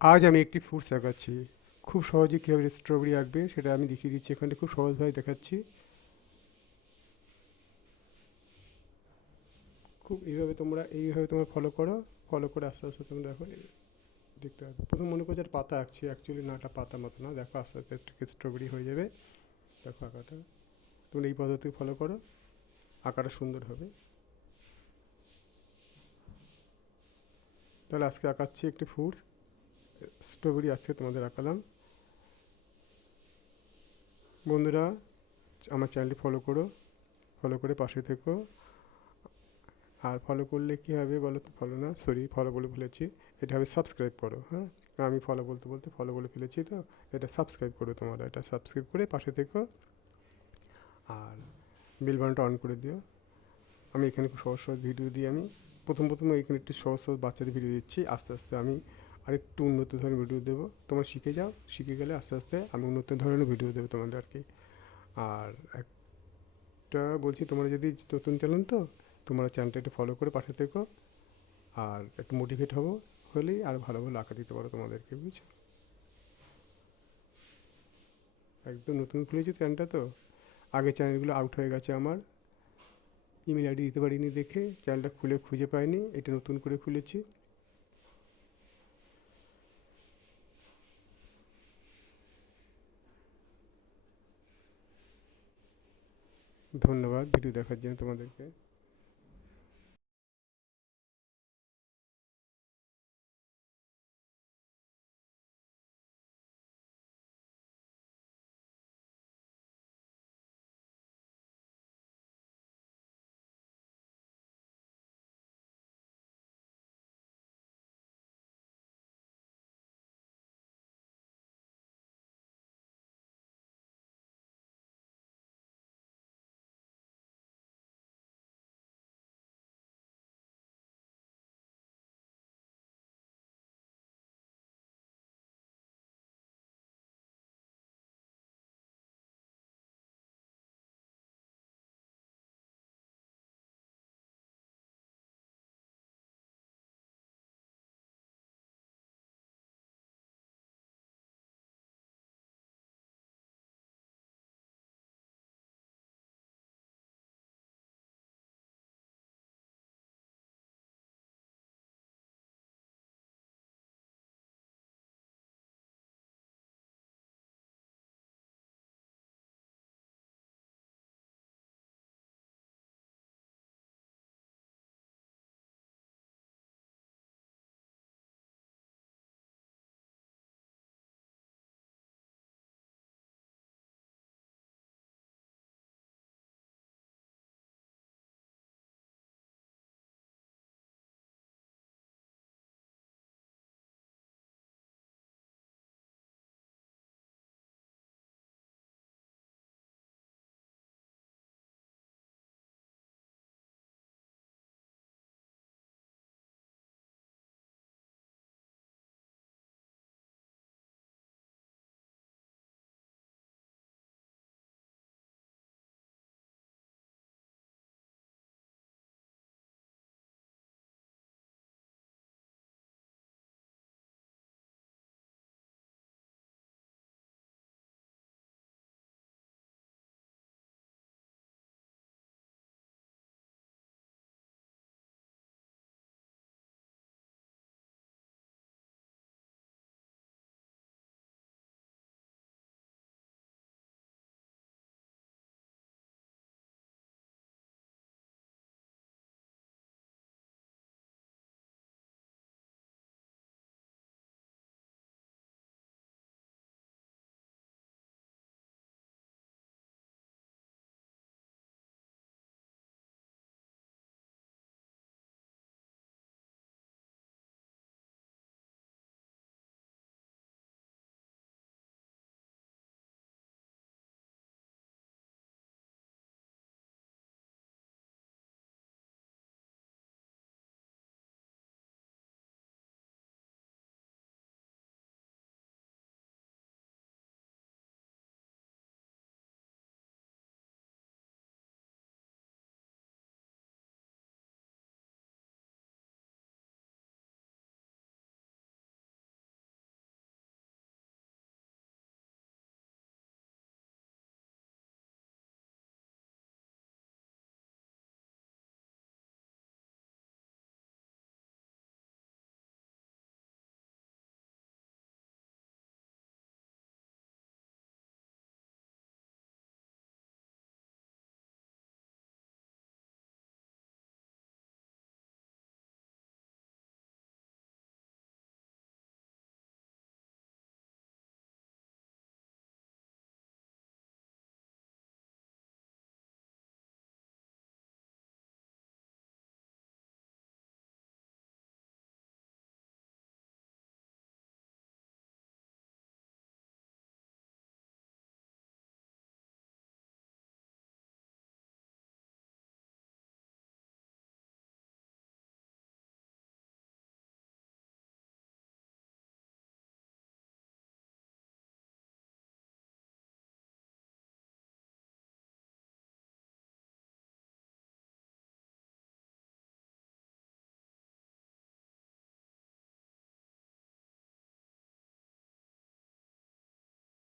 আজ আমি একটি ফ্রুটস আঁকাচ্ছি। খুব সহজে কীভাবে স্ট্রবেরি আঁকবে সেটা আমি দেখিয়ে দিচ্ছি। এখানে খুব সহজভাবে দেখাচ্ছি। এইভাবে তোমরা ফলো করো। ফলো করে আস্তে আস্তে তোমরা দেখো দেখতে পাবে। প্রথম মনে করো যে একটা পাতা আঁকছি, অ্যাকচুয়ালি না, একটা পাতা মতো না। দেখো আস্তে আস্তে একটা স্ট্রবেরি হয়ে যাবে। দেখো আঁকাটা তোমরা এই পদ্ধতি ফলো করো, আঁকাটা সুন্দর হবে। তাহলে আজকে আঁকাচ্ছি একটি ফ্রুটস স্ট্রবেরি, আজকে তোমাদের আঁকালাম। বন্ধুরা, আমার চ্যানেলটি ফলো করো, ফলো করে পাশে থেকো। আর ফলো করলে কী হবে বলো তো? ফলো না, সরি, ফলো বলে ফেলেছি। এটা হবে সাবস্ক্রাইব করো। হ্যাঁ, আমি ফলো বলতে বলতে ফলো বলে ফেলেছি, তো এটা সাবস্ক্রাইব করো। তোমরা এটা সাবস্ক্রাইব করে পাশে থেকো আর বেল বাটনটা অন করে দিও। আমি এখানে খুব সহজ সহজ ভিডিও দিই। আমি প্রথম প্রথম এখানে একটু সহজ সহজ বাচ্চাদের ভিডিও দিচ্ছি। আস্তে আস্তে আমি আরেকটু উন্নত ধরনের ভিডিও দেবো। তোমরা শিখে যাও, শিখে গেলে আস্তে আস্তে আমি উন্নত ধরনের ভিডিও দেবো তোমাদেরকে। আর একটা বলছি, তোমরা যদি নতুন চ্যানেল, তো তোমরা চ্যানেলটা একটু ফলো করে পাশে থেকো। আর একটু মোটিভেট হবো, হলেই আর ভালো ভালো আঁকা দিতে পারো তোমাদেরকে, বুঝছো? একদম নতুন খুলেছি চ্যানেলটা, তো আগে চ্যানেলগুলো আউট হয়ে গেছে আমার। ইমেল আইডি দিতে পারিনি দেখে চ্যানেলটা খুঁজে পাইনি। এটা নতুন করে খুলেছি। ধন্যবাদ ভিডিও দেখার জন্য তোমাদেরকে।